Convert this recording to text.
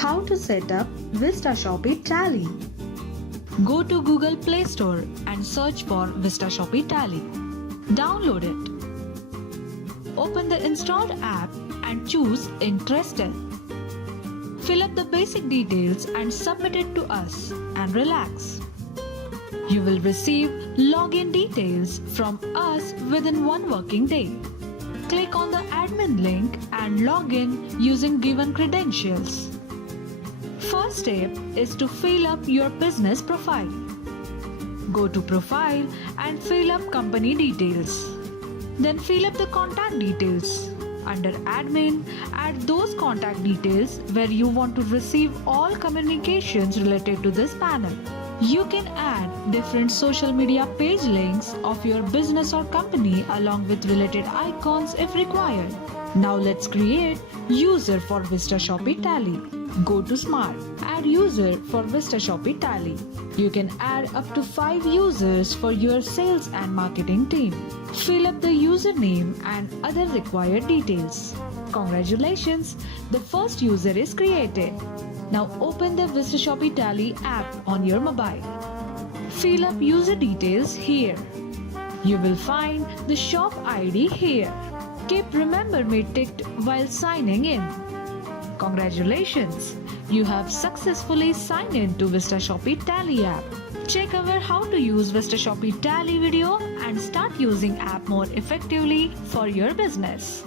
How to set up VistaShopee Tally. Go to Google Play Store and search for VistaShopee Tally. Download it. Open the installed app and choose Interested. Fill up the basic details and submit it to us and relax. You will receive login details from us within one working day. Click on the admin link and log in using given credentials. First step is to fill up your business profile. Go to Profile and fill up company details. Then fill up the contact details. Under Admin, add those contact details where you want to receive all communications related to this panel. You can add different social media page links of your business or company along with related icons if required. Now let's create user for VistaShopee Tally. Go to Smart, add user for VistaShopee Tally. You can add up to 5 users for your sales and marketing team. Fill up the username and other required details. Congratulations, the first user is created. Now open the VistaShopee Tally app on your mobile. Fill up user details here. You will find the shop ID here. Keep Remember Me ticked while signing in. Congratulations! You have successfully signed in to VistaShopee Tally app. Check our how to use VistaShopee Tally video and start using app more effectively for your business.